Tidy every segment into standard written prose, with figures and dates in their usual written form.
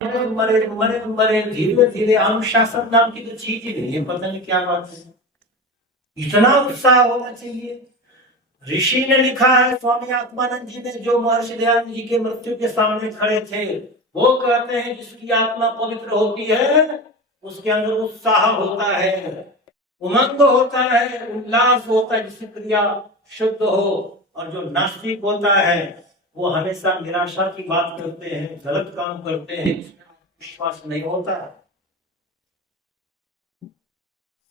मरे मरे मरे मरे, धीरे धीरे अनुशासन नाम की तो चीज ही नहीं है, पता नहीं क्या बात है। इतना उत्साह होना चाहिए। ऋषि ने लिखा है, स्वामी आत्मानंद जी ने, जो महर्षि दयानंद जी के मृत्यु के सामने खड़े थे, वो कहते हैं जिसकी आत्मा पवित्र होती है उसके अंदर उत्साह होता है, उमंग होता है, उल्लास होता है, जिससे क्रिया शुद्ध हो। और जो नास्तिक होता है वो हमेशा निराशा की बात करते हैं, गलत काम करते हैं, विश्वास नहीं होता है।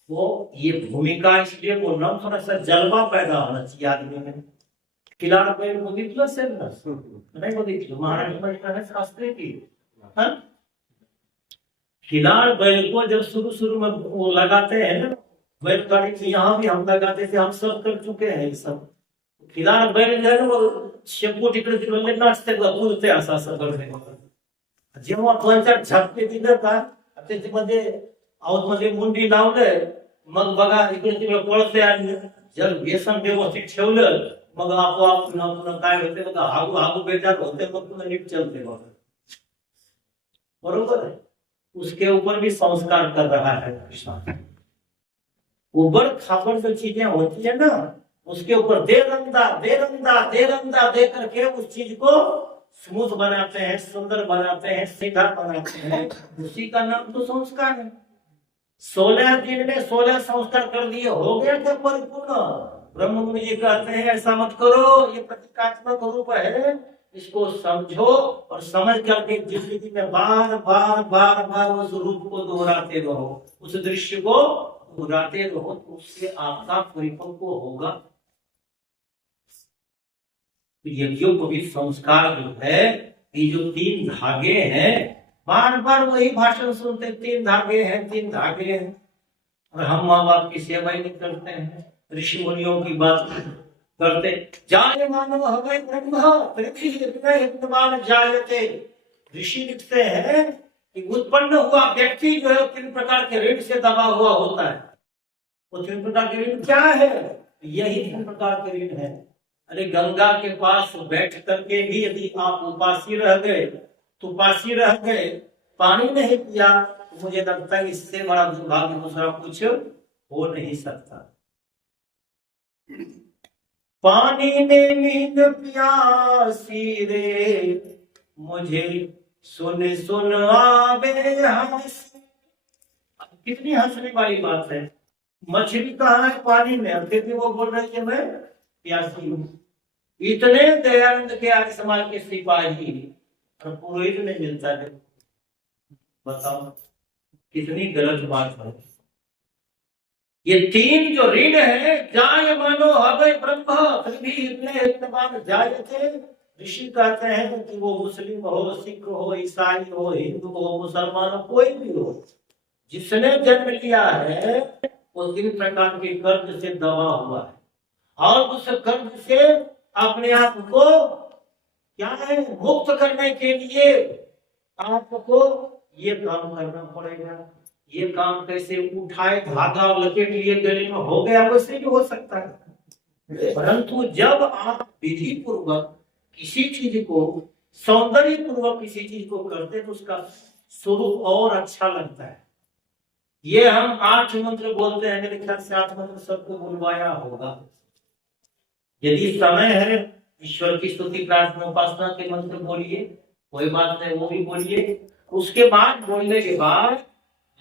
वो ये भूमिका इसलिए बोल रहा हूँ, थोड़ा सा जलवा पैदा होना चाहिए आदमी में। खिलाड़ पेड़ बघितलं असेल ना, नहीं बघितलं महाराज महिला शास्त्री की। हाँ? खिलाड़ बैल को जब शुरू शुरू में वो लगाते हैं ना, बैलगाड़ी में, यहाँ भी हम लगाते थे, हम सब कर चुके हैं ये सब। खिलाड़ बैल जो है ना, वो शेपू टिकड़े तिकडे नाचते बोलते असं असं करते। जेव्हा 2-4 झपके दिलं का त्याच्यामध्ये आऊतमध्ये मुंडी लावलं, मग बघा इकडे तिकडे पळते, आणि जर व्यसन व्यवस्थित ठेवलं मग आपोआप पुन्हा पुन्हा काय होते बघा, हागू हागू बेजार होते, मग पुन्हा नीट चलते बघा। बरोबर है? उसके ऊपर भी संस्कार कर रहा है कृष्ण। उबड़ खाबड़ जो चीजें होती है ना, उसके ऊपर दे रंदा दे रंदा दे रंदा दे करके उस चीज को स्मूथ बनाते हैं, सुंदर बनाते हैं, सीधा बनाते हैं। उसी का नाम तो संस्कार है। 16 दिन में 16 संस्कार कर दिए, हो गया क्या परिपूर्ण? ब्रह्म मुनि जी कहते हैं ऐसा मत करो, ये प्रतीकात्मक रूप है, इसको समझो और समझ करके जिंदगी में बार बार बार बार उस रूप को दोहराते रहो, उस दृश्य को दोहराते रहो, तो उससे आपका परिपक्व होगा। यज्ञों को भी संस्कार जो है, ये जो 3 धागे हैं, बार बार वही भाषण सुनते, 3 धागे हैं 3 धागे हैं, और हम माँ बाप की सेवा ही नहीं करते हैं, ऋषि मुनियों की बात करते। जायमानो हवै ब्रह्म पृथ्वी विद्यमान जायते। ऋषि लिखते हैं कि उत्पन्न हुआ व्यक्ति जो है 3 प्रकार के ऋण से दबा हुआ होता है। वो 3 प्रकार के ऋण क्या है? यही 3 प्रकार के ऋण है। अरे गंगा के पास बैठ करके भी यदि आप उपासी रह गए, तो उपासी रह गए, पानी नहीं पिया, तो मुझे लगता है इससे बड़ा दुर्भाग्य दूसरा कुछ हो नहीं सकता। पानी ने मीन प्यासी रे, मुझे सुन सुन आवे हंसी। कितनी हंसने वाली बात है। मछली कहाँ है? पानी में, फिर भी वो बोल रहे कि मैं प्यासी हूँ। इतने दयानंद के आर्य समाज के सिपाही और पुरोहित नहीं मिलता है, बताओ कितनी गलत बात है। ये 3 जो ऋण है, जायमानो हवै ब्रह्म पृथ्वी इतने जायते। ऋषि कहते हैं कि वो मुस्लिम हो, सिख हो, ईसाई हो, हिंदू हो, मुसलमान हो, कोई भी हो, जिसने जन्म लिया है वो 3 प्रकार के कर्ज से दबा हुआ है, और उस कर्ज से अपने आप को क्या है मुक्त करने के लिए आपको ये काम करना पड़ेगा। ये काम कैसे? उठाए धागा लपेट लिए गले में, हो गया, वैसे भी हो सकता है। परंतु जब आप विधि पूर्वक किसी चीज को, सौंदर्य पूर्वक किसी चीज को करते, तो उसका स्वरूप और अच्छा लगता है। ये हम 8 मंत्र बोलते हैं, मेरे ख्याल से 8 मंत्र सबको बुलवाया होगा। यदि समय है, ईश्वर की स्तुति प्रार्थना उपासना के मंत्र बोलिए, कोई बात नहीं, वो भी बोलिए। उसके बाद बोलने के बाद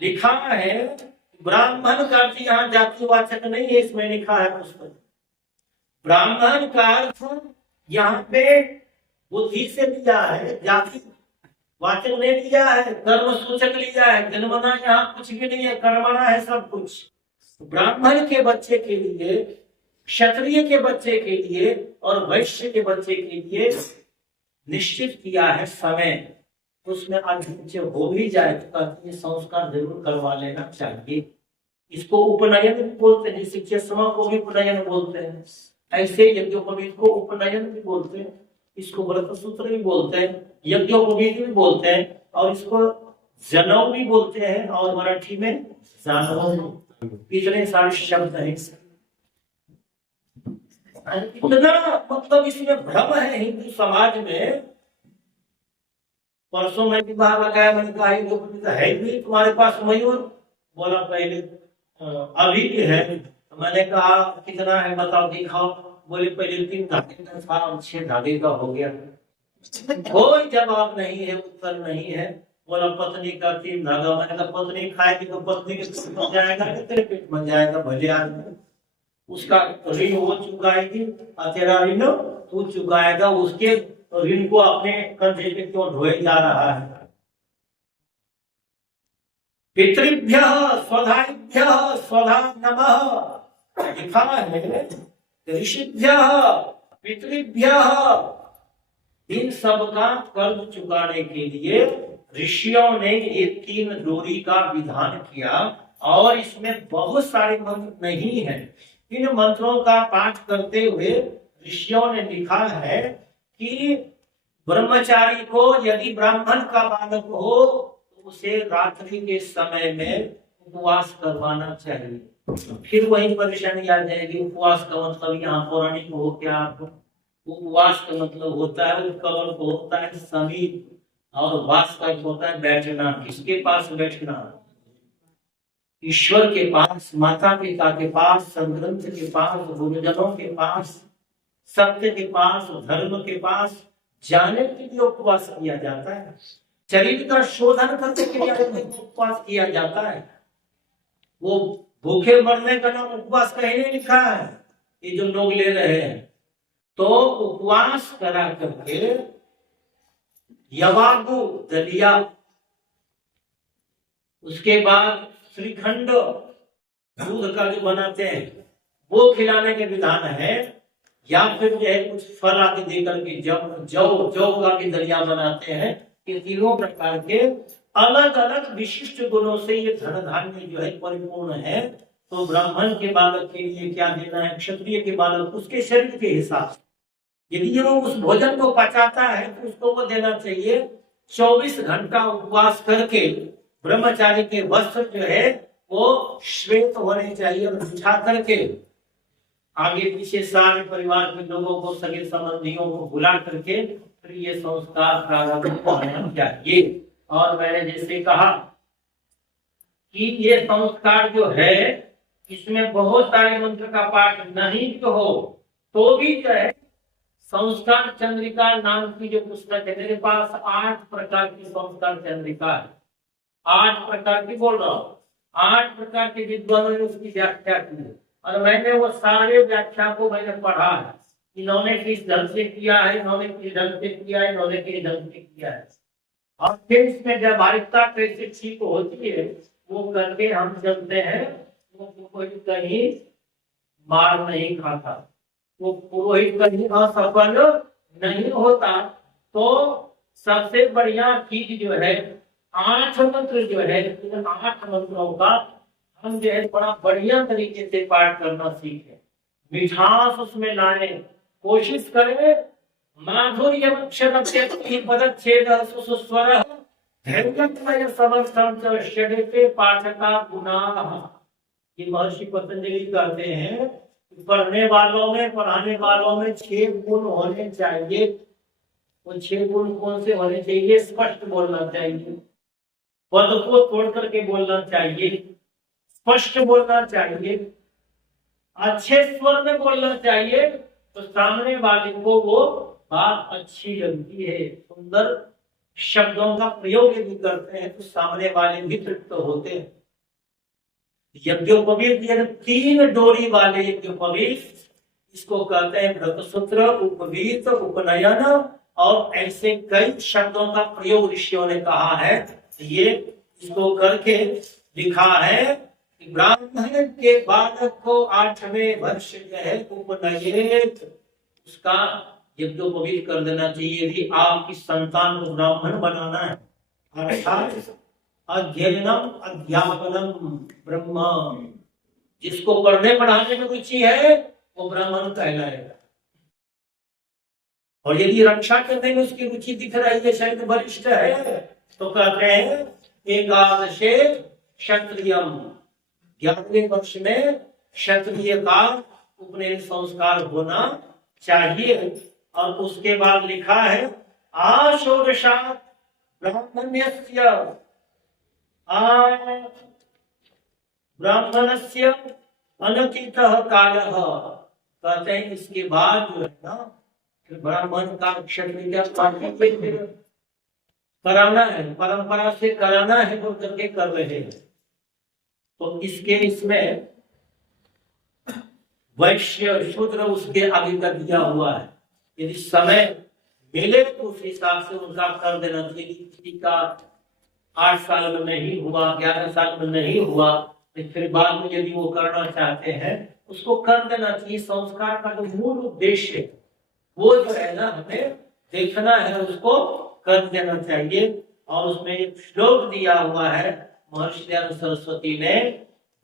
लिखा है, ब्राह्मण का अर्थ यहाँ जातिवाचक नहीं है, इसमें लिखा है पुस्तक। ब्राह्मण का अर्थ यहाँ पे बुद्धि से लिया है, जाति वाचक नहीं लिया है, कर्म सूचक लिया है। जन्मना यहाँ कुछ भी नहीं है, कर्मणा है सब कुछ। ब्राह्मण के बच्चे के लिए, क्षत्रिय के बच्चे के लिए और वैश्य के बच्चे के लिए निश्चित किया है समय। उसमें अग्निचय हो भी जाए तो ये संस्कार जरूर करवा लेना चाहिए। इसको उपनयन भी बोलते हैं, शिक्षा समा को भी उपनयन बोलते हैं, ऐसे यज्ञोपवीत को उपनयन भी बोलते हैं, इसको व्रत सूत्र भी बोलते हैं, यज्ञोपवीत भी बोलते हैं, और इसको जनौ भी बोलते हैं, और मराठी में जानव। इतने सारे शब्द हैं। इतना मतलब इसमें भ्रम है हिंदू समाज में, परसों मैं विवाह में गया, मैंने कहा ये तो है भी तुम्हारे पास मयूर? बोला पहले अभी भी है। तो मैंने कहा कितना है बताओ दिखाओ। बोले पहले 3 धागे का था, अब 6 धागे का हो गया। कोई जवाब नहीं है, उत्तर नहीं है। बोला पत्नी का 3 धागा। मैंने कहा पत्नी खाएगी तो पत्नी के पेट बन जाएगा कि तेरे पेट बन जाएगा? भले आदमी उसका ऋण वो चुकाएगी और तेरा ऋण तू चुकाएगा। उसके ऋण को अपने कंधे पे क्यों ढोए जा रहा है? पितृभ्यः स्वधाभ्यः स्वधा नमः लिखा है। ऋषिभ्यः पितृभ्यः, इन सब का कर्ज चुकाने के लिए ऋषियों ने ये 3 डोरी का विधान किया। और इसमें बहुत सारे मंत्र नहीं है। इन मंत्रों का पाठ करते हुए ऋषियों ने लिखा है कि ब्रह्मचारी को यदि ब्राह्मण का बालक हो तो उसे रात्रि के समय में उपवास करवाना चाहिए। फिर वही परेशानी आ जाएगी। उपवास का मतलब यहाँ पौराणिक हो क्या? उपवास का मतलब होता है उपकरण को होता है समीप, और वास का होता है बैठना। किसके पास बैठना? ईश्वर के पास, माता पिता के पास, सदग्रंथ के पास, गुरुजनों के पास, सत्य के पास, धर्म के पास जाने के लिए उपवास किया जाता है। शरीर का शोधन करने के लिए उपवास किया जाता है। वो भूखे मरने का नाम उपवास कहीं नहीं लिखा है, ये जो लोग ले रहे हैं। तो उपवास करा करके यवागु दलिया, उसके बाद श्रीखंड दूध का जो बनाते हैं वो खिलाने के विधान है। या फिर जो है कुछ फल आदि देकर के जौ का भी दलिया बनाते हैं। ये तीनों प्रकार के अलग अलग विशिष्ट गुणों से ये धन धान्य जो है परिपूर्ण है। तो ब्राह्मण के बालक के लिए क्या देना है, क्षत्रिय के बालक उसके शरीर के हिसाब से यदि वो उस भोजन को पचाता है तो उसको वो देना चाहिए। 24 घंटा उपवास करके ब्रह्मचारी के वस्त्र जो है वो श्वेत होने चाहिए, और बिछा करके आगे पीछे सारे परिवार के लोगों को, सगे संबंधियों को बुला करके फिर ये संस्कार प्रारंभ होना चाहिए। और मैंने जैसे कहा कि ये संस्कार जो है इसमें बहुत सारे मंत्र का पाठ नहीं तो हो तो भी जो है संस्कार चंद्रिका नाम की जो पुस्तक है, मेरे पास 8 प्रकार की संस्कार चंद्रिका है। 8 प्रकार की बोल रहा हूँ, 8 प्रकार के विद्वानों ने उसकी व्याख्या की है। और मैंने वो सारे व्याख्या को मैंने पढ़ा है। इन्होंने किस ढंग से किया है, इन्होंने किस ढंग से किया है, इन्होंने किस ढंग से किया है, और फिर इसमें व्यावहारिकता कैसे ठीक होती है वो करके हम चलते हैं। वो कोई कहीं मार नहीं खाता, वो पुरोहित कहीं असफल नहीं होता। तो सबसे बढ़िया चीज जो है 8 मंत्र जो है, 8 मंत्रों का हम जो है बड़ा बढ़िया तरीके से पाठ करना सीखें, मिठास उसमें लाने कोशिश करें। माधुर्य पाठका गुना, ये महर्षि पतंजलि कहते हैं पढ़ने वालों में, पढ़ाने वालों में 6 गुण होने चाहिए। वो 6 गुण कौन से होने चाहिए? स्पष्ट बोलना चाहिए, पद को तोड़ करके बोलना चाहिए, स्पष्ट बोलना चाहिए, अच्छे स्वर में बोलना चाहिए, तो सामने वाले को वो बात अच्छी लगती है। सुंदर शब्दों का प्रयोग यदि करते हैं तो सामने वाले भी तृप्त होते हैं। यज्ञोपवीत 3 डोरी वाले यज्ञोपवीत, इसको कहते हैं व्रतसूत्र, उपवीत, उपनयन, और ऐसे कई शब्दों का प्रयोग ऋषियों ने कहा है। ये इसको करके लिखा है कि ब्राह्मण के बालक को 8वें वर्ष जो है उपनयित, उसका यज्ञोपवीत कर देना चाहिए। यदि आपकी संतान को ब्राह्मण बनाना है, अर्थात अध्ययनम अध्यापनम ब्रह्म, जिसको पढ़ने पढ़ाने में रुचि है वो ब्राह्मण कहलाएगा। और यदि रक्षा करने में उसकी रुचि दिख रही है, शायद वरिष्ठ है, तो कहते हैं एकादशे क्षत्रियम, 11वें वर्ष में क्षत्रिय का उपनयन संस्कार होना चाहिए। और उसके बाद लिखा है आषोडशात् ब्राह्मण्यस्य ब्राह्मणस्य अनतीतः कालः, कहते हैं इसके बाद जो है ना, ब्राह्मण का क्षत्रिय का कराना है, परंपरा से कराना है, वो करके कर रहे हैं। तो इसके इसमें वैश्य शूद्र उसके आगे कर दिया हुआ है। यदि समय मिले तो उस हिसाब से उनका कर देना चाहिए। किसी का 8 साल में नहीं हुआ, 11 साल में नहीं हुआ, तो फिर बाद में यदि वो करना चाहते हैं उसको कर देना चाहिए। संस्कार का जो मूल उद्देश्य है वो जो है ना, हमें देखना है, उसको कर देना चाहिए। और उसमें एक श्लोक दिया हुआ है महर्षि दयानंद सरस्वती ने,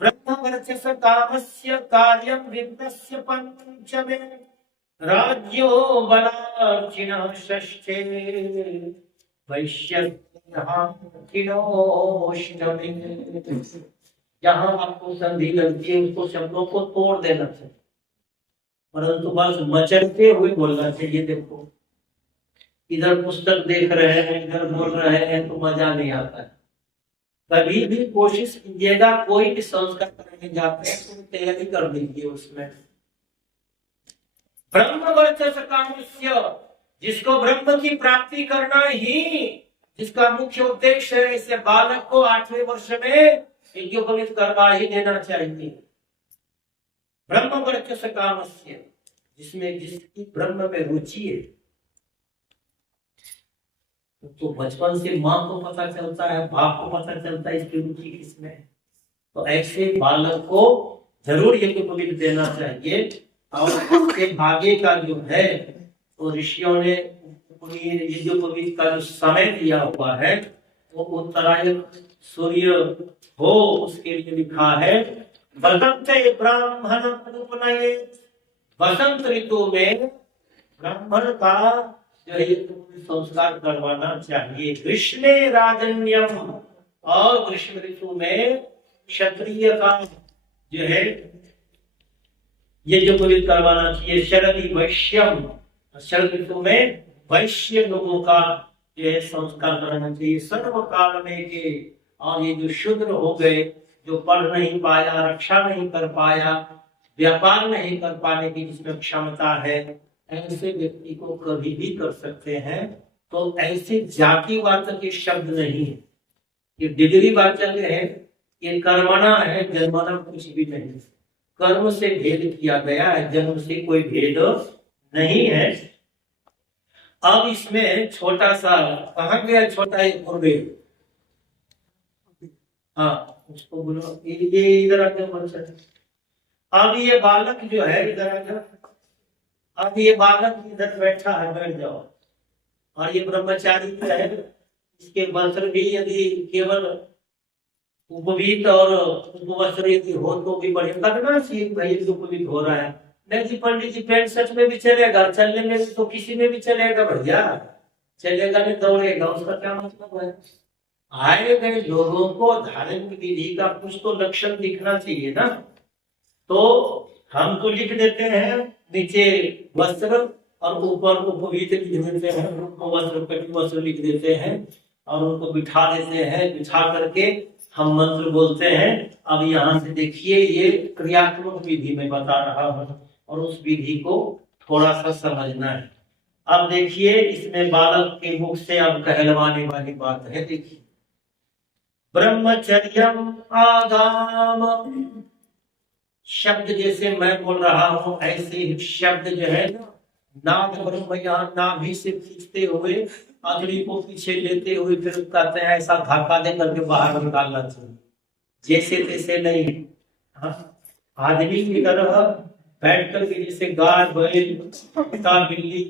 ब्रह्मवर्चस कामस्य कार्यं विघ्नस्य पंचमे, राज्यो बलार्चिनः षष्ठे, वैश्यः जहां आपको संधि लगती है उसको शब्दों को तोड़ देना चाहिए, परंतु बस मचलते हुए बोलना चाहिए। देखो इधर पुस्तक देख रहे हैं, इधर बोल रहे हैं तो मजा नहीं आता है। कभी भी कोशिश कीजिएगा, कोई भी संस्कार करने जाते हैं तो तैयारी कर दीजिए उसमें। ब्रह्म वर्चस कामस्य, जिसको ब्रह्म की प्राप्ति करना ही जिसका मुख्य उद्देश्य है, इसे बालक को 8वें वर्ष में यज्ञोपवीत करवा ही देना चाहिए। ब्रह्म वर्चस कामस्य, जिसमें जिसकी ब्रह्म में रुचि है, तो बचपन से माँ को पता चलता है, बाप को पता चलता है इसकी रुचि किसमें है। तो ऐसे बालक को जरूर यज्ञोपवीत देना चाहिए। और उसके आगे का जो है तो ऋषियों ने यज्ञोपवीत का जो समय दिया हुआ है वो उत्तरायण सूर्य हो उसके लिए लिखा है। बसंते ब्राह्मण उपनयेत्, बसंत ऋतु में ब्राह्मण का जो है संस्कार करवाना चाहिए। ग्रीष्मे राजन्यम, और ग्रीष्म ऋतु में क्षत्रिय का जो है यज्ञोपवीत करवाना चाहिए। शरदी वैश्यम, शरद ऋतु में वैश्य लोगों का जो है संस्कार करना चाहिए। सर्व काल में के, और ये जो शूद्र हो गए, जो पढ़ नहीं पाया, रक्षा नहीं कर पाया, व्यापार नहीं कर पाने की जिसमें क्षमता है, ऐसे व्यक्ति को कभी भी कर सकते हैं। तो ऐसे जातिवाचक के शब्द नहीं है, ये डिग्री वाचक है, ये कर्मणा है, जन्मना कुछ भी नहीं। कर्म से भेद किया गया है, जन्म से कोई भेद नहीं है। अब इसमें छोटा सा कहा गया, छोटा एक पूर्वेद, हाँ उसको बोलो, ये इधर आके बच्चा। अब ये बालक जो है इधर आकर, अब ये बालक इधर बैठा है, बैठ जाओ। और ये ब्रह्मचारी जो है, इसके वस्त्र भी यदि केवल उपवीत और उपवस्त्र यदि हो तो भी बढ़िया लगना चाहिए, भाई उपवीत हो रहा है। नहीं जी पंडित जी पैंट शर्ट में भी चलेगा, चलने में तो किसी में भी चलेगा, भैया चलेगा नहीं दौड़ेगा, उसका क्या मतलब है। आए गए लोगों को धार्मिक विधि का कुछ तो लक्षण दिखना चाहिए ना। तो हम तो लिख देते हैं नीचे वस्त्र और ऊपर उपवीत लिख देते हैं, वस्त्र कटी वस्त्र लिख देते हैं और उनको बिठा देते हैं। बिठा करके हम मंत्र बोलते हैं। अब यहाँ से देखिए, ये क्रियात्मक विधि में बता रहा हूँ और उस विधि को थोड़ा सा समझना है। अब देखिए इसमें बालक के मुख से अब कहलवाने वाली बात है। देखिए ब्रह्मचर्यम आगाम, शब्द जैसे मैं बोल रहा हूँ ऐसे ही शब्द जो है नाद ब्रह्म यहाँ नाभि से खींचते हुए अग्नि को पीछे लेते हुए फिर कहते हैं ऐसा धक्का दे करके बाहर निकालना चाहिए, जैसे तैसे नहीं। हाँ? आदमी की तरह बैठ कर के जैसे गाय बैल कुत्ता बिल्ली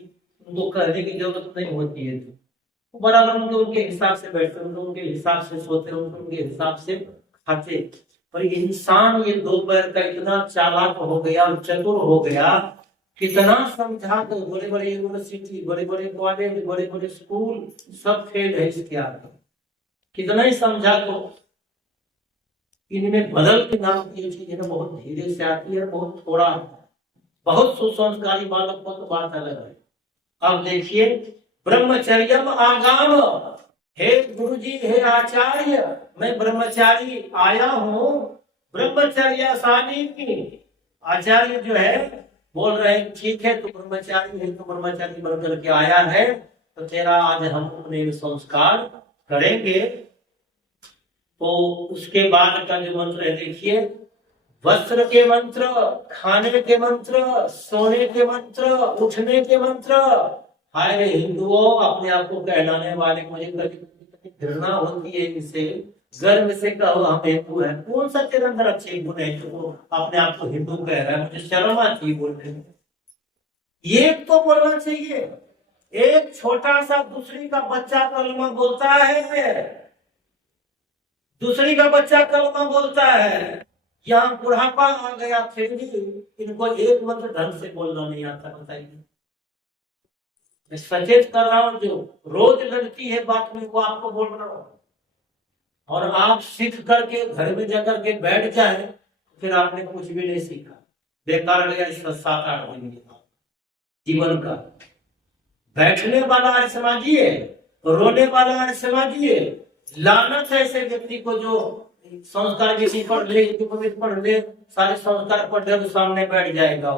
उनको कहने की जरूरत नहीं होती है। बराबर उनके हिसाब से बैठते, उनके हिसाब से सोते, उनके हिसाब से खाते। पर इंसान ये दो पैर का इतना चालाक हो गया और चतुर हो गया, कितना समझा तो बड़े बड़े यूनिवर्सिटी, बड़े बड़े कॉलेज, बड़े बड़े स्कूल सब फेल है इसके आगे। कितना ही समझा तो इनमें बदल के नाम की चीज है बहुत धीरे से आती है, बहुत थोड़ा, बहुत सुसंस्कारी बालक को तो बात अलग है। अब देखिए ब्रह्मचर्यम आगाम, हे गुरु जी, हे आचार्य, मैं ब्रह्मचारी आया हूँ ब्रह्मचर्य सानी। आचार्य जो है बोल रहे हैं ठीक है, तू ब्रह्मचारी है, तू ब्रह्मचारी बनकर के आया है, तो तेरा आज हम अपने संस्कार करेंगे। तो उसके बाद का जो मंत्र है देखिए, वस्त्र के मंत्र, खाने के मंत्र, सोने के मंत्र, उठने के मंत्र। हाय हिंदुओं, अपने आप को कहलाने वाले, मुझे कभी घृणा होती है इनसे। गर्व से कहो हम हिंदू है, कौन सा तेरे अंदर अच्छे गुण है जो अपने आप को हिंदू कह रहा है? मुझे शर्म आती है बोलने में। ये तो बोलना चाहिए। एक छोटा सा दूसरी का बच्चा कलमा बोलता है, दूसरी का बच्चा कलमा बोलता है, यहाँ बुढ़ापा आ गया फिर भी इनको एक मंत्र ढंग से बोलना नहीं आता। बताइए, मैं सचेत कर रहा हूं, जो रोज लगती है बात में वो आपको बोल रहा हूं। और आप सीख करके घर में जाकर के बैठ जाए, फिर आपने कुछ भी नहीं सीखा, बेकार गया इसका 7-8 महीने जीवन का। बैठने वाला आर्य समाजिए, रोने वाला आर्य समाजिए। लानत है ऐसे व्यक्ति को जो संस्कार किसी पढ़ ले, पढ़ ले, सारे संस्कार पढ़ ले तो सामने बैठ जाएगा।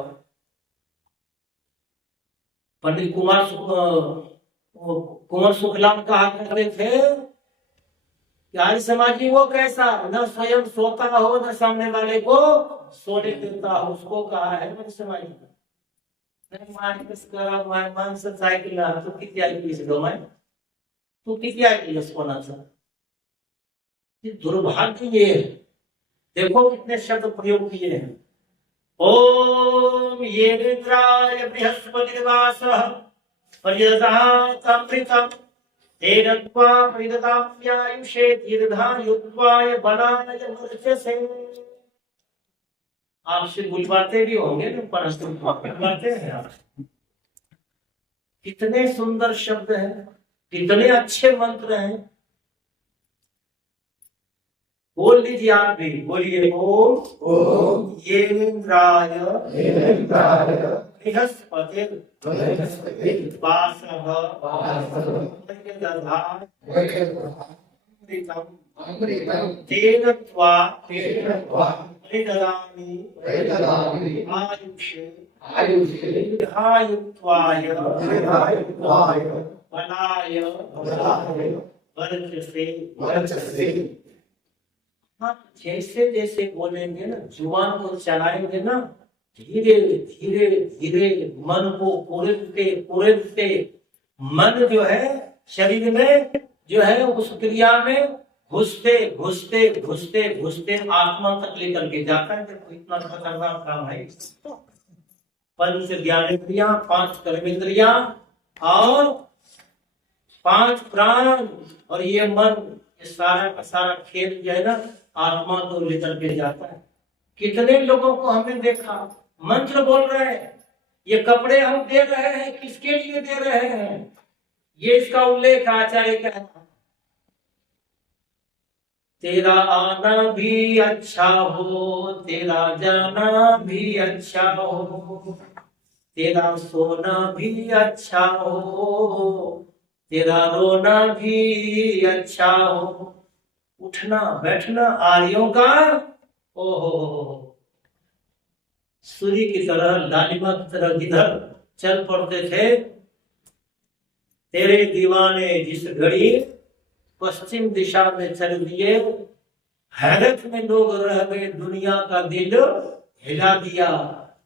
पंडित कुंवर सुखलाल कहा करते थे, आर्य समाजी वो कैसा, न स्वयं सोता हो न सामने वाले को सोने देता हो, उसको कहा है आर्य समाजी। माणसं ऐकलं, तू किती ऐकलीस ग माय, तू किती ऐकलीस कोणाचं? दुर्भाग्य ये है। देखो कितने शब्द प्रयोग किए हैं। ओम येन्द्राय बृहस्पतिर्वासः पर्यदधातमृतम् तेन त्वा परिदधाम्यायुषे दीर्घायुत्वाय बलाय वर्चसे। आपसे बुलवाते भी होंगे ना, परंतु बुलवाते हैं आप। कितने सुंदर शब्द हैं, कितने अच्छे मंत्र हैं। बोल लीजिए आप भी, बोलिए ओम येन्द्राय बृहस्पतिर्वासः तेन त्वा परिदधामि आयुषे दीर्घायुत्वाय बलाय वर्चसे। जैसे जैसे बोलेंगे ना, जुबान को चलाएंगे ना, धीरे धीरे धीरे मन को पुरते मन जो है शरीर में जो है उस क्रिया में घुसते घुसते घुसते घुसते आत्मा तक लेकर के जाता है। देखो इतना खतरनाक काम है। पंच ज्ञानेंद्रिया, 5 कर्मेंद्रिया और 5 प्राण और ये मन, ये सारा का सारा खेल जो है ना आत्मा को लेकर के जाता है। कितने लोगों को हमने देखा मंत्र बोल रहे हैं, ये कपड़े हम दे रहे हैं, किसके लिए दे रहे हैं? ये इसका उल्लेख आचार्य का है। तेरा आना भी अच्छा हो, तेरा जाना भी अच्छा हो, तेरा सोना भी अच्छा हो, तेरा रोना भी अच्छा हो। उठना बैठना आर्यों का ओहो सूर्य की तरह, लालिमा की तरह जिधर चल पड़ते थे। तेरे दीवाने जिस घड़ी पश्चिम दिशा में चल दिए, हैरत में लोग रह गए, दुनिया का दिल हिला दिया।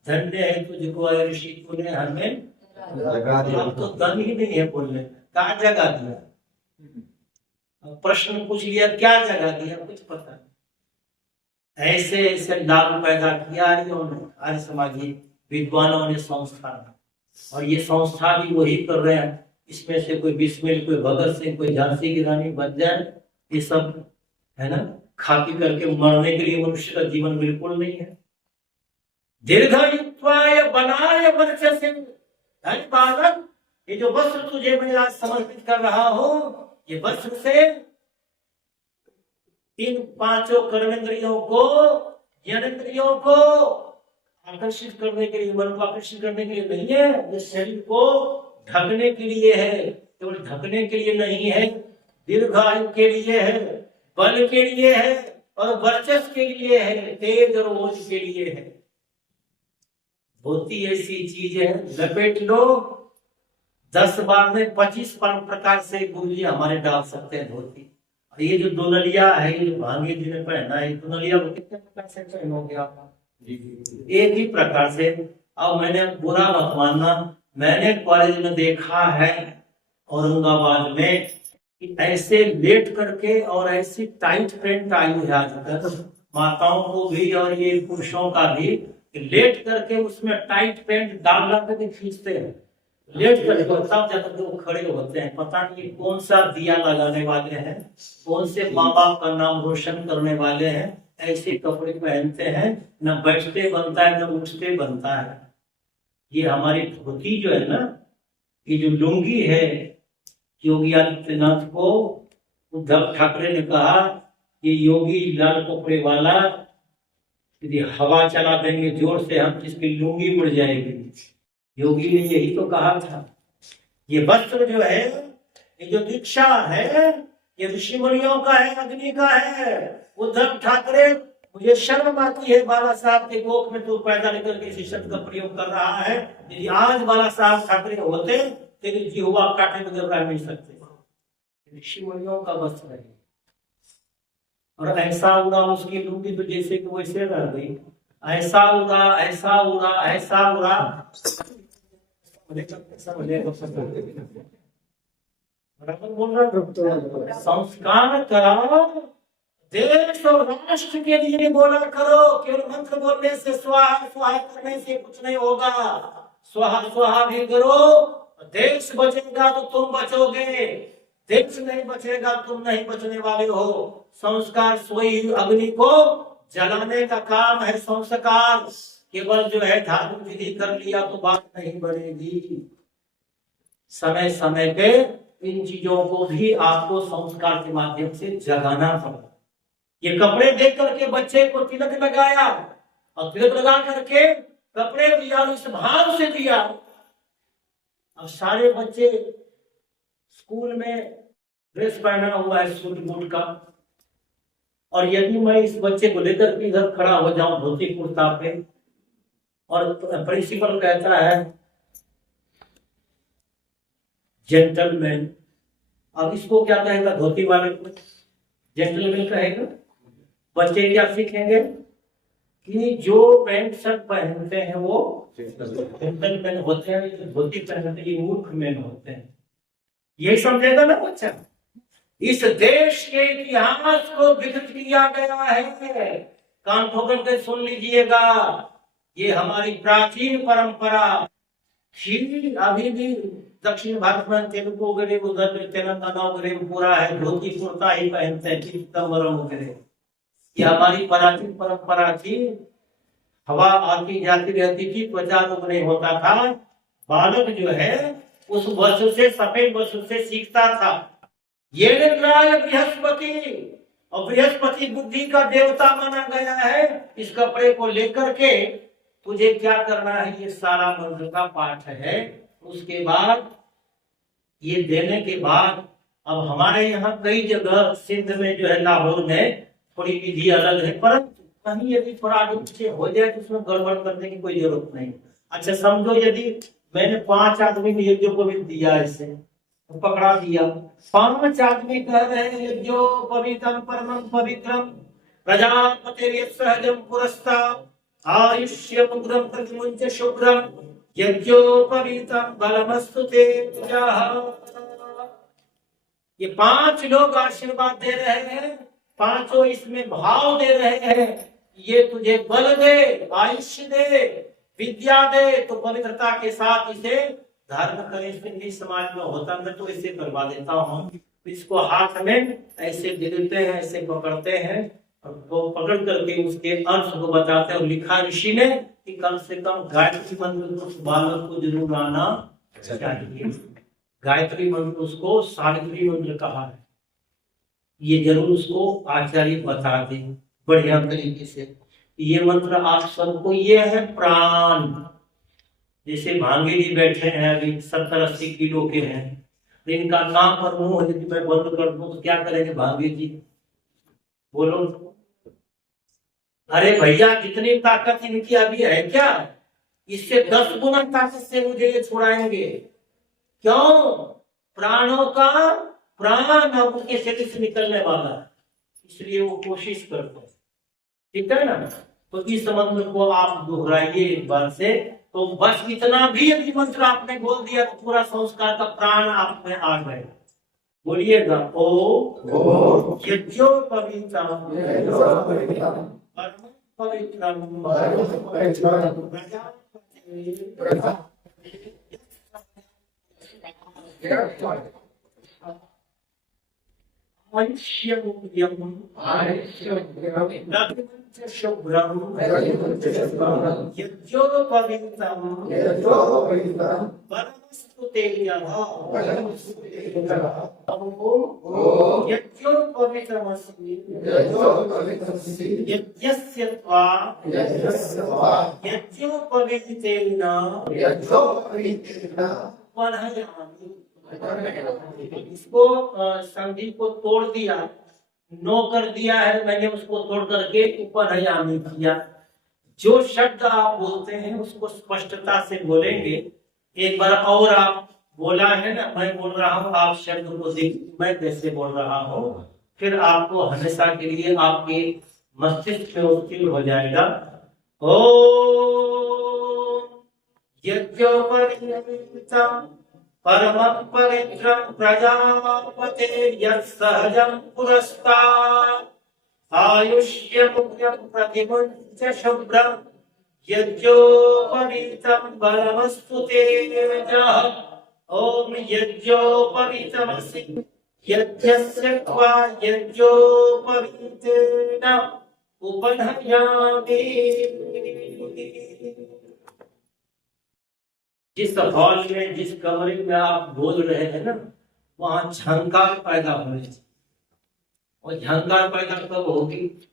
धन्य है तुझको ऋषि, तूने हमें जगा दिया। अब तो दम ही नहीं है बोलने, कहाँ जगा दिया? प्रश्न पूछ लिया, क्या जगा दिया? कुछ पता नहीं। ऐसे ऐसे लाभ पैदा किया आर्य समाजी विद्वानों ने, संस्था ने। और ये संस्था भी वही कर रहे हैं। इसमें से कोई बिस्मिल, कोई भगत सिंह, कोई झांसी की रानी बन जाए, ये सब है ना, खा पी करके मरने के लिए मनुष्य का जीवन बिल्कुल नहीं है। दीर्घायुत्वाय बलाय वर्चसे। बालक, ये जो वस्त्र तुझे मैं आज समर्पित कर रहा हूं, ये वस्त्र से इन 5 कर्मेंद्रियों को, ज्ञानेंद्रियों को आकर्षित करने के लिए, मन को आकर्षित करने के लिए नहीं है, ये शरीर को ढकने के लिए है। केवल ढकने के लिए नहीं है, दीर्घायु के लिए है, बल के लिए है और वर्चस्व के लिए है, तेज और ओज के लिए है। धोती ऐसी चीज है, लपेट लो 10 बार में 25 प्रकार से गुरुजी हमारे डाल सकते हैं धोती। और ये जो दुनलिया है, ये जो भांगे जी ने पहना है, दुनलिया को कितने प्रकार से पहनोगे आप? एक ही प्रकार से। अब मैंने बुरा मत मानना, मैंने कॉलेज में देखा है औरंगाबाद में कि ऐसे लेट करके और ऐसी टाइट पैंट आई है आजकल, माताओं को भी और ये पुरुषों का भी, लेट करके उसमें टाइट पैंट डाल ला करके खींचते हैं, लेट करके तब जाकर जो खड़े होते हैं। पता नहीं कौन सा दिया लगाने वाले हैं, कौन से माँ बाप का नाम रोशन करने वाले हैं, ऐसे कपड़े पहनते हैं, न बैठते बनता है न उठते बनता है। ये हमारी धोती जो है ना, ये जो लुंगी है, योगी आदित्यनाथ को उद्धव ठाकरे ने कहा कि योगी लाल कपड़े वाला, यदि हवा चला देंगे जोर से हम, जिसकी लुंगी उड़ जाएगी। योगी ने यही तो कहा था। ये वस्त्र जो है, ये जो दीक्षा है, ये ऋषि मुनियों का है, अग्नि का है। उद्धव ठाकरे, मुझे शर्म आती है, बाला साहब के कोख में तू पैदा लेकर के इसी शब्द का प्रयोग कर रहा है। यदि आज बाला साहब ठाकरे होते, तेरी जिह्वा काटे बगैर रह नहीं सकते। ऋषि मुनियों का वस्त्र है, और ऐसा उड़ा उसकी लुंगी तो जैसे कि वैसे रह गई। ऐसा उड़ा, ऐसा उड़ा, ऐसा उड़ा। संस्कार कराओ, देश और राष्ट्र के लिए बोला करो। केवल मंत्र बोलने से, स्वाहा स्वाहा करने से कुछ नहीं होगा। स्वाहा स्वाहा भी करो, देश बचेगा तो तुम बचोगे, देश नहीं बचेगा तुम नहीं बचने वाले हो। संस्कार सोई अग्नि को जलाने का काम है। संस्कार केवल जो है धार्मिक विधि कर लिया तो बात नहीं बनेगी। समय समय पे इन चीजों को भी आपको संस्कार के माध्यम से जगाना पड़ेगा। ये कपड़े देख करके बच्चे को तिलक लगाया, और तिलक लगा करके कपड़े दिया, इस भाव से दिया। अब सारे बच्चे स्कूल में ड्रेस पहना हुआ है सूट बूट का, और यदि मैं इस बच्चे को लेकर के इधर खड़ा हो जाऊं धोती कुर्ता पे, और प्रिंसिपल कहता है जेंटलमैन, अब इसको क्या कहेगा? धोती वाले को जेंटलमैन कहेगा। बच्चे क्या सीखेंगे कि जो पैंट शर्ट पहनते हैं वो जेंटलमैन होते हैं, धोती पहनते ये मूर्ख मैन होते हैं। यही समझेगा ना बच्चा। इस देश के इतिहास को विकृत किया गया है। कान ठोकर के सुन लीजिएगा, ये हमारी प्राचीन परंपरा थी। अभी भी दक्षिण भारत में तेलुगु वगैरह, उधर तेलंगाना वगैरह पूरा है, धोती कुर्ता ही पहनते हैं, चिदम्बरम वगैरह। ये हमारी प्राचीन परंपरा थी। हवा आती जाती रहती थी, त्वचा रोग नहीं होता था। बालक जो है उस वस्तु से, सफेद वस्तु से सीखता था। ये बृहस्पति, और बृहस्पति बुद्धि का देवता माना गया है। इस कपड़े को लेकर के तुझे क्या करना है, ये सारा मंत्र का पाठ है। उसके बाद ये देने के बाद, अब हमारे यहाँ कई जगह सिंध में जो है, लाहौर में थोड़ी विधि अलग है, परंतु कहीं यदि थोड़ा आगे पीछे हो जाए तो उसमें गड़बड़ करने की कोई जरूरत नहीं। अच्छा समझो, यदि मैंने 5 आदमी को यज्ञोपवीत दिया, इसे तो पकड़ा दिया, 5 आदमी कह रहे हैं यज्ञोपवीतम परमं पवित्रम प्रजापतिर्य सहजम पुरस्तात् आयुष्यम उग्रम प्रतिमुंच शुभ्रम यज्ञोपवीतम बलमस्तुते पूजाः। ये 5 लोग आशीर्वाद दे रहे हैं, पांचों इसमें भाव दे रहे हैं, ये तुझे बल दे, आयुष्य दे, विद्या दे, तो पवित्रता के साथ इसे धारण करें। इसमें समाज में होता, मैं तो इसे करवा देता हूँ। इसको हाथ में ऐसे दे देते हैं, ऐसे पकड़ते हैं, और वो पकड़ करके उसके अर्थ को बताते हैं। और लिखा ऋषि ने कि कम से कम गायत्री मंत्र उस बालक को जरूर आना चाहिए। गायत्री मंत्र उसको सावित्री मंत्र कहा है, ये जरूर उसको आचार्य बता दें बढ़िया तरीके से। ये मंत्र आप सबको, ये है प्राण। जैसे भांगे जी बैठे हैं, अभी 70-80 किलो के हैं, इनका नाम पर मुंह यदि मैं बंद कर दूं तो क्या करेंगे भाभी जी? बोलो। अरे भैया, जितनी ताकत इनकी अभी है क्या, इससे 10 गुना ताकत से मुझे ये छुड़ाएंगे। क्यों? प्राणों का प्राण अब उनके शरीर से निकलने वाला है, इसलिए वो कोशिश करते हैं। ठीक है ना? तो इस मंत्र को आप दोहराइए एक बार से, तो बस इतना भी यदि मंत्र आपने बोल दिया तो पूरा संस्कार का प्राण आप में आ जाएगा। बोलिएगा ओ यज्ञो पवित्रम परम पवित्रम शुभ्रम यज्ञो पवित्रम परमस्तुते यज्ञो पवित्रमस्मि यज्ञस्य त्वा यज्ञो पवित्रेण वर्धयामि। इसको संधि को तोड़ दिया, नो कर दिया है मैंने, उसको तोड़ करके ऊपर हयामी किया। जो शब्द आप बोलते हैं उसको स्पष्टता से बोलेंगे। एक बार और आप बोला है ना, मैं बोल रहा हूँ, आप शब्द को देख मैं कैसे बोल रहा हूँ, फिर आपको हमेशा के लिए आपके मस्तिष्क में उत्तीर्ण हो जाएगा। ओ यज्ञोपवीतम् परम पवित्रं प्रजापते यत्सहजं पुरस्तात् आयुष्यमुग्यं प्रतिमुच्य शुभ्रं यज्ञोपवीतं बलमस्तुते जः। ओम यज्ञोपवीतमसि यज्ञस्य त्वा यज्ञोपवीतेन उपनयामि। जिस हॉल में, जिस कमरे में आप बोल रहे हैं ना, वहां झंकार पैदा होने चाहिए। और झंकार पैदा कब होगी?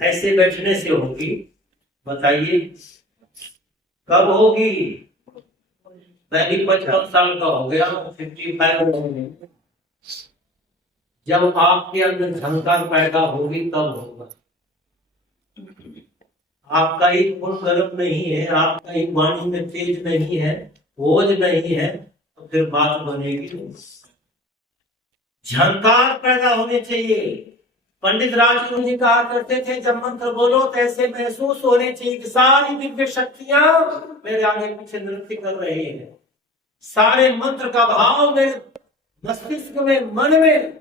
ऐसे बैठने से होगी। बताइए कब होगी? पहली 55 साल का हो गया, 55 जब आपके अंदर झंकार पैदा होगी तब होगा। आपका ही खून गर्म नहीं है, आपका ही वाणी में तेज नहीं है, बोझ नहीं है, तो फिर बात बनेगी। झंकार पैदा होने चाहिए। पंडित राजगुरु जी कहा करते थे, जब मंत्र बोलो तो ऐसे महसूस होने चाहिए कि सारी दिव्य शक्तियां मेरे आगे पीछे नृत्य कर रही है। सारे मंत्र का भाव मेरे मस्तिष्क में, मन में,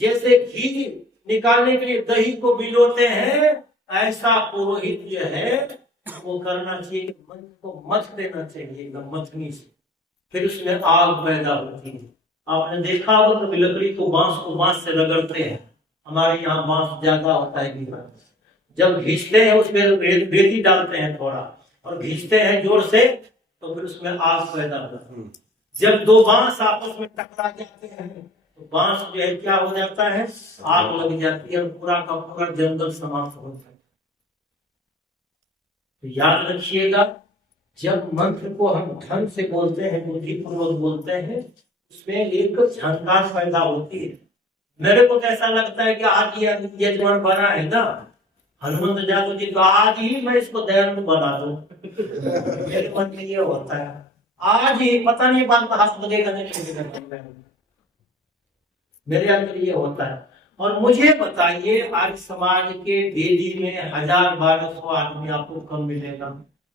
जैसे घी निकालने के लिए दही को भिगोते हैं, ऐसा पुरोहित जो है वो करना चाहिए। मंत्र को मथ देना चाहिए मथनी से, फिर उसमें आग पैदा होती है। आपने देखा होगा कभी लकड़ी को बांस से रगड़ते हैं। हमारे यहाँ बांस ज्यादा होता है बिहार। जब घींचते हैं उसमें रेती डालते हैं थोड़ा, और घींचते हैं जोर से, तो फिर उसमें आग पैदा होती है। जब दो बांस आपस में टकरा जाते हैं तो बांस जो है क्या हो जाता है, आग लग जाती है और पूरा का पूरा जंगल समाप्त होता है। तो याद रखिएगा, जब मंत्र को हम ढंग से बोलते हैं, बुद्धिपूर्वक बोलते हैं, उसमें एक झंकार पैदा होती है। मेरे को कैसा लगता है कि आज ये जवान बना है ना हनुमंत जादव जी, तो आज ही मैं इसको दयानंद बना दूं। मेरे मन में ये होता है, आज ही पता नहीं बात का हाथ लगेगा नहीं लगेगा, मेरे अंदर ये होता है। और मुझे बताइए, आज समाज के वेदी में 1000-1200 आदमी आपको कम मिलेगा,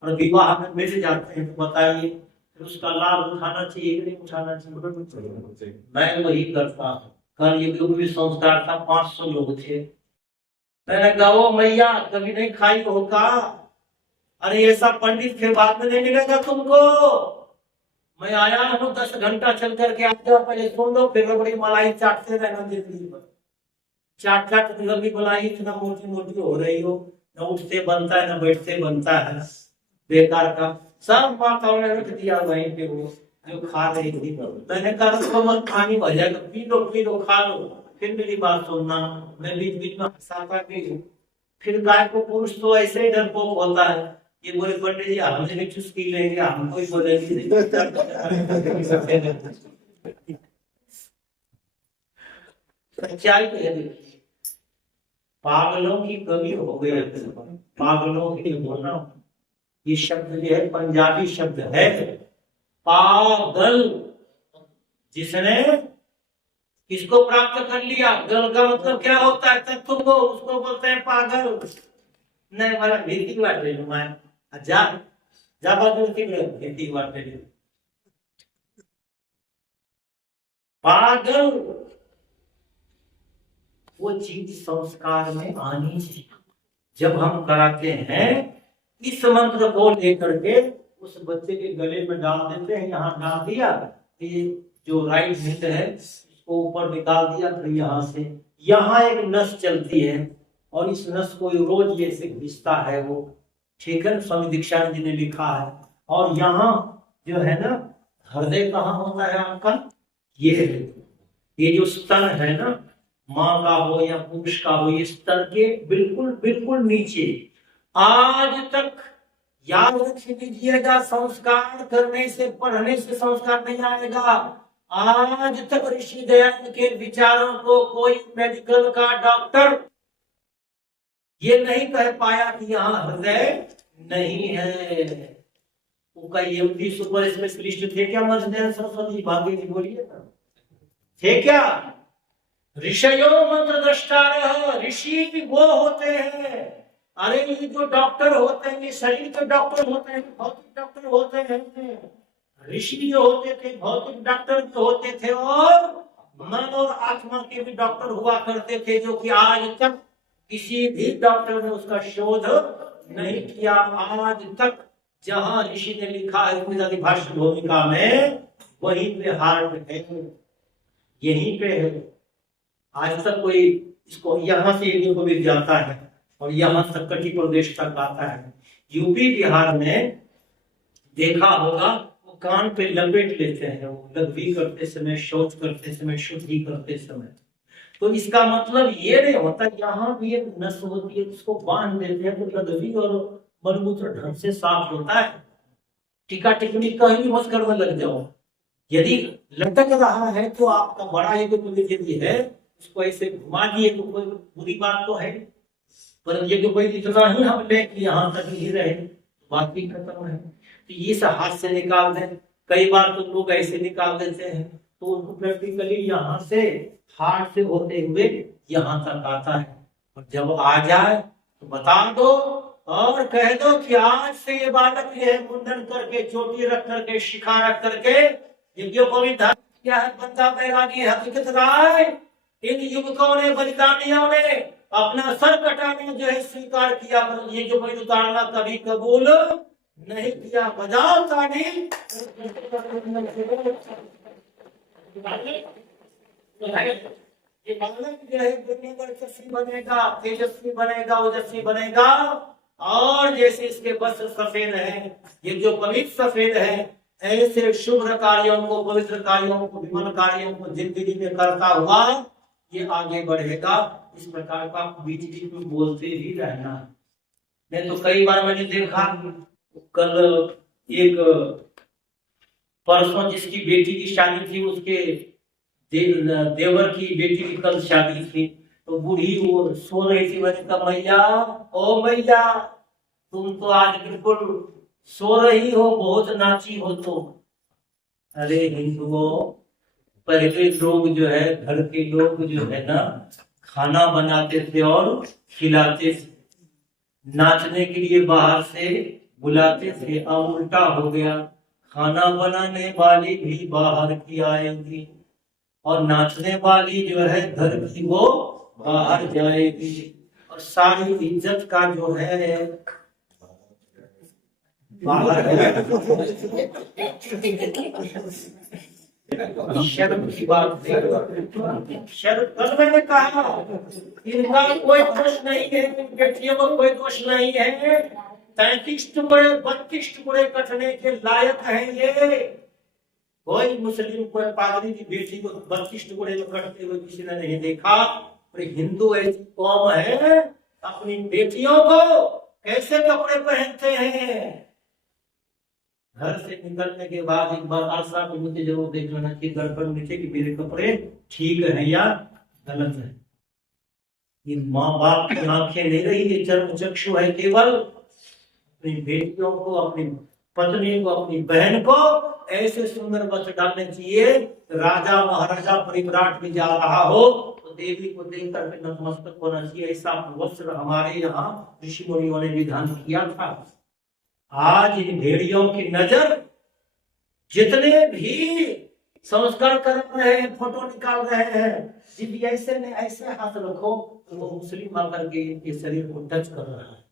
और विवाह में मिल जाते हैं, तो बताइए फिर उसका लाभ उठाना चाहिए कि नहीं उठाना चाहिए? मैं वही करता हूँ। कल युग में संस्कार था, 500 लोग थे। मैंने कहा ओ मैया कभी नहीं खाई होगा? अरे ऐसा पंडित फिर बाद में नहीं मिलेगा तुमको। मैं आया हूँ 10 घंटा चल करके आ जाओ, पहले सुन लो, फिर बड़ी मलाई चाटते रहना जिंदगी पर। चाट लंबी मलाई इतना मोटी मोटी हो रही हो, न उठते बनता है न बैठते बनता है, बेकार का। सब माताओं ने रख दिया वहीं पे, वो जो खा रही थी। मैंने कहा मत, पानी भर जाएगा, पी लो खा लो, फिर मेरी बात सुनना। मैं बीच बीच में हंसाता भी हूँ। फिर गाय को पुरुष तो ऐसे ही डरपोक होता है, ये बोले पंडित जी हमने भी चुस्की लेंगे, हमको ही बोलेंगे। सच्चाई तो है, पागलों की कमी हो गई। पागलों के होना, ये शब्द जो है पंजाबी शब्द है पागल। जिसने किसको प्राप्त कर लिया, गल का मतलब क्या होता है, तत्व को, उसको बोलते हैं पागल। नहीं मला भीती वाटते जा जा बाजू भीती वाटते पागल। वो चीज संस्कार में आनी चाहिए। जब हम कराते हैं इस मंत्र को लेकर के उस बच्चे के गले में डाल देते हैं, यहाँ डाल दिया, ये जो राइट हैंड है इसको ऊपर निकाल दिया, फिर यहाँ से यहाँ एक नस चलती है और इस नस को रोज जैसे घिसता है वो, ठीक है। स्वामी दीक्षानंद जी ने लिखा है। और यहाँ जो है ना हृदय कहाँ होता है आपका, ये जो स्तन है ना, माँ का हो या पुरुष का हो, ये स्तन के बिल्कुल बिल्कुल नीचे। आज तक याद रख लीजिएगा, संस्कार करने से पढ़ने से संस्कार नहीं आएगा। आज तक ऋषि दयानंद के विचारों को कोई मेडिकल का डॉक्टर ये नहीं कह पाया कि यहाँ हृदय नहीं है। उनका एमडी सुपर स्पेशलिस्ट थे क्या मजदूर सरस्वती भाग्य जी, बोलिए ना, थे क्या? ऋषयो मंत्र द्रष्टारः, ऋषि वो होते हैं। अरे ये जो डॉक्टर होते हैं, ये शरीर के डॉक्टर होते हैं, भौतिक डॉक्टर होते हैं। ऋषि जो होते थे भौतिक डॉक्टर जो होते थे, और मन और आत्मा के भी डॉक्टर हुआ करते थे, जो कि आज तक किसी भी डॉक्टर ने उसका शोध नहीं किया। आज तक जहां ऋषि ने लिखा है भाष्य भूमिका में, वहीं पे हार्ट है, यहीं पे है। आज तक कोई इसको यहाँ से को भी जाता है और यहाँ तक कटी प्रदेश तक आता है। यूपी बिहार में देखा होगा, वो कान पे लपेट लेते हैं, वो लघवी करते समय, शौच करते समय, शुद्धि करते समय। तो इसका मतलब ये नहीं होता, यहाँ भी एक नस होती है उसको बांध देते हैं तो लघवी और मलमूत्र ढंग से साफ होता है। टीका टिप्पणी कहीं मत करने लग जाओ। यदि लटक रहा है तो आपका बड़ा एक यदि है, उसको ऐसे घुमा दिए तो कोई बुरी बात तो है, पर ये तो कोई इतना ही हम ले कि यहाँ तक ही रहे, बात भी खत्म है। तो ये सब हाथ से निकाल दें। कई बार तो लोग ऐसे निकाल देते हैं, तो उनको प्रैक्टिकली यहाँ से हाथ से होते हुए यहाँ तक आता है। और जब आ जाए तो बता दो और कह दो कि आज से ये बालक ये मुंडन करके, चोटी रख करके, शिखा रख करके यज्ञों को भी धर्म किया है, बंदा बैरागी हकीकत राय। इन युवकों ने, बलिदानियों ने अपना सर कटाना जो है स्वीकार किया, पर ये जो बलि उतारना कभी कबूल नहीं किया। बजाओ ताली। ये बालक जो है दुनिया का यशस्वी बनेगा, तेजस्वी बनेगा, ओजस्वी बनेगा। और जैसे इसके वस्त्र सफेद है, ये जो पवित्र सफेद है, ऐसे शुभ कार्यों को, पवित्र कार्यों को, विमल कार्यों को जिंदगी में करता हुआ ये आगे बढ़ेगा। इस प्रकार का बीच बीच में बोलते ही रहना। मैं तो कई बार मैंने देखा, कल एक परसों जिसकी बेटी की शादी थी, उसके देवर की बेटी की कल शादी थी, तो बूढ़ी वो सो रही थी। मैंने कहा मैया, ओ मैया, तुम तो आज बिल्कुल सो रही हो, बहुत नाची हो तो। अरे हिंदुओं, पहले लोग जो है, घर के लोग जो है ना, खाना बनाते थे और खिलाते थे, नाचने के लिए बाहर से बुलाते थे। अब उल्टा हो गया, खाना बनाने वाली भी बाहर की आएगी और नाचने वाली जो है घर की वो बाहर जाएगी। और सारी इज्जत का जो है बाहर है। शर्म की बात है। शर्म, कल मैंने कहा इनका कोई दोष नहीं है, बेटियों को कोई दोष नहीं है। 33 टुकड़े 32 टुकड़े कटने के लायक है ये। कोई मुस्लिम, कोई पादरी की बेटी को 32 टुकड़े में कटते हुए किसी ने नहीं देखा। और हिंदू ऐसी कौम है, अपनी बेटियों को कैसे कपड़े पहनते हैं। घर से निकलने के बाद एक बार आशा को मुझे जरूर देख लेना चाहिए गड़बड़ नीचे कि मेरे कपड़े ठीक है या गलत है। ये माँ बाप की आंखें नहीं रही, ये चर्म चक्षु है केवल। अपनी बेटियों को, अपनी पत्नी को, अपनी बहन को ऐसे सुंदर वस्त्र डालने चाहिए। राजा महाराजा परिव्राट में जा रहा हो तो देवी को देख करके नतमस्तक होना चाहिए। ऐसा वस्त्र हमारे यहाँ ऋषि मुनियों ने विधान किया था। आज इन भेड़ियों की नजर जितने भी संस्कार कर रहे हैं, फोटो निकाल रहे हैं, जिस ऐसे ने ऐसे हाथ रखो तो वो मुस्लिम आकर के इनके शरीर को टच कर रहा है।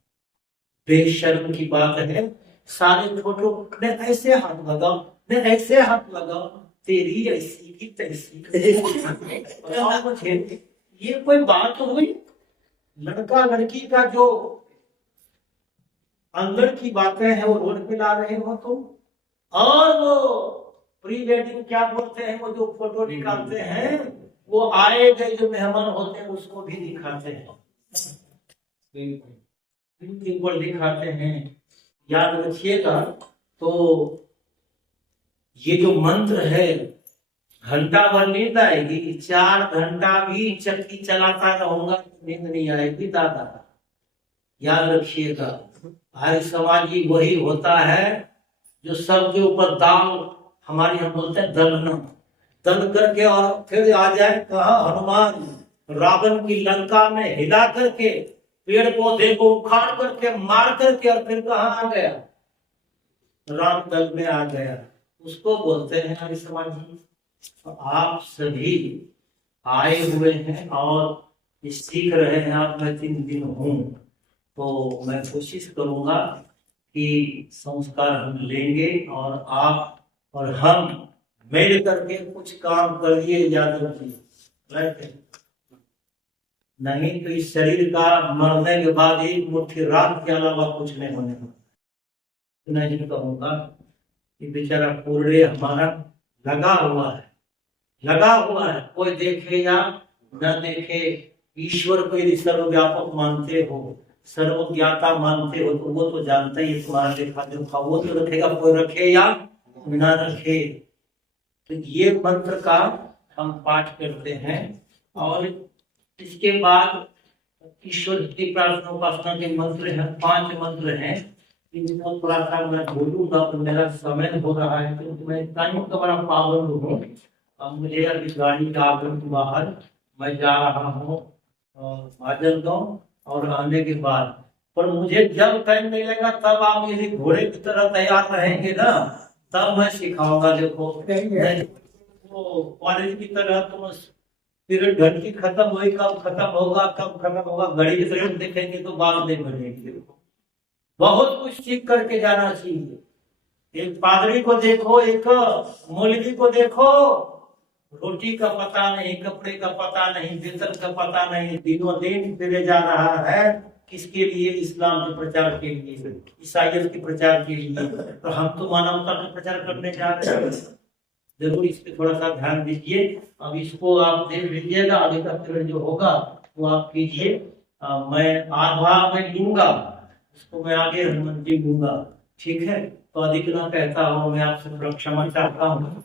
बेशर्म की बात है। सारे फोटो ने ऐसे हाथ लगाओ, ने ऐसे हाथ लगाओ, तेरी ऐसी की तैसी। ये कोई बात हुई? लड़का लड़की का जो अंदर की बातें हैं वो रोड पे ला रहे हो तुम, और वो प्री वेडिंग क्या बोलते हैं, वो जो फोटो निकालते हैं वो आए गए जो मेहमान होते हैं उसको भी दिखाते हैं, इनके ऊपर दिखाते हैं। याद रखिएगा। तो ये जो मंत्र है, घंटा भर नींद आएगी, 4 घंटा भी चक्की चलाता रहूंगा नींद नहीं आएगी दादा, याद रखिएगा। आर्य समाजी वही होता है जो सबके ऊपर दाल, हमारे यहाँ बोलते हैं दलना, दल करके और फिर आ जाए कहा हनुमान रावण की लंका में हिला करके पेड़ पौधे को उखाड़ करके मार करके और फिर कहा आ गया, राम दल में आ गया, उसको बोलते हैं आर्य समाजी। तो आप सभी आए हुए हैं और सीख रहे हैं। आप मैं 3 दिन हूँ तो मैं कोशिश करूंगा कि संस्कार हम लेंगे और आप और हम मिल करके कुछ काम करिए। याद रखिए, नहीं तो इस शरीर का मरने के बाद एक मुट्ठी रात के अलावा कुछ नहीं होने वाला। नहीं कहूंगा कि बेचारा पूरे हमारा लगा हुआ है, लगा हुआ है, कोई देखे या न देखे, ईश्वर को यदि सर्वव्यापक मानते हो, सर्वज्ञाता मानते हो तो वो तो जानता ही है तुम्हारा देखा देखा, वो तो रखेगा, कोई रखे या न रखे। तो ये मंत्र का हम पाठ करते हैं और इसके बाद ईश्वर की प्रार्थना उपासना के मंत्र हैं, 5 मंत्र हैं। इनको थोड़ा सा मैं बोलूंगा तो मेरा समय हो रहा है, क्योंकि मैं टाइम का बड़ा पाबंद हूँ। मुझे अभी गाड़ी का बाहर मैं जा रहा हूँ माजलगांव, और आने के बाद पर मुझे जब टाइम मिलेगा तब आप यदि घोड़े की तरह तैयार रहेंगे ना, तब मैं सिखाऊंगा। देखो वो कॉलेज की तरह तुम पीरियड घंटी खत्म हुई, कब खत्म होगा, कब खत्म होगा, घड़ी की तरफ देखेंगे तो बात नहीं बढ़ेगी। बहुत कुछ सीख करके जाना चाहिए। एक पादरी को देखो, एक मौलवी को देखो, रोटी का पता नहीं, कपड़े का पता नहीं, वेतन का पता नहीं, दिनों दिन फिरे जा रहा है। किसके लिए? इस्लाम के प्रचार के लिए, ईसाइयत के प्रचार के लिए। तो हम तो मानवता का प्रचार करने जा रहे हैं। जरूर इस पे थोड़ा सा ध्यान दीजिए। अब इसको आप देख लीजिएगा, आगे का पीरियड जो होगा वो आप कीजिए। मैं आधा में लूंगा, उसको मैं आगे हनुमान जी लूंगा, ठीक है। तो अधिक ना कहता हूँ, मैं आपसे क्षमा चाहता हूँ।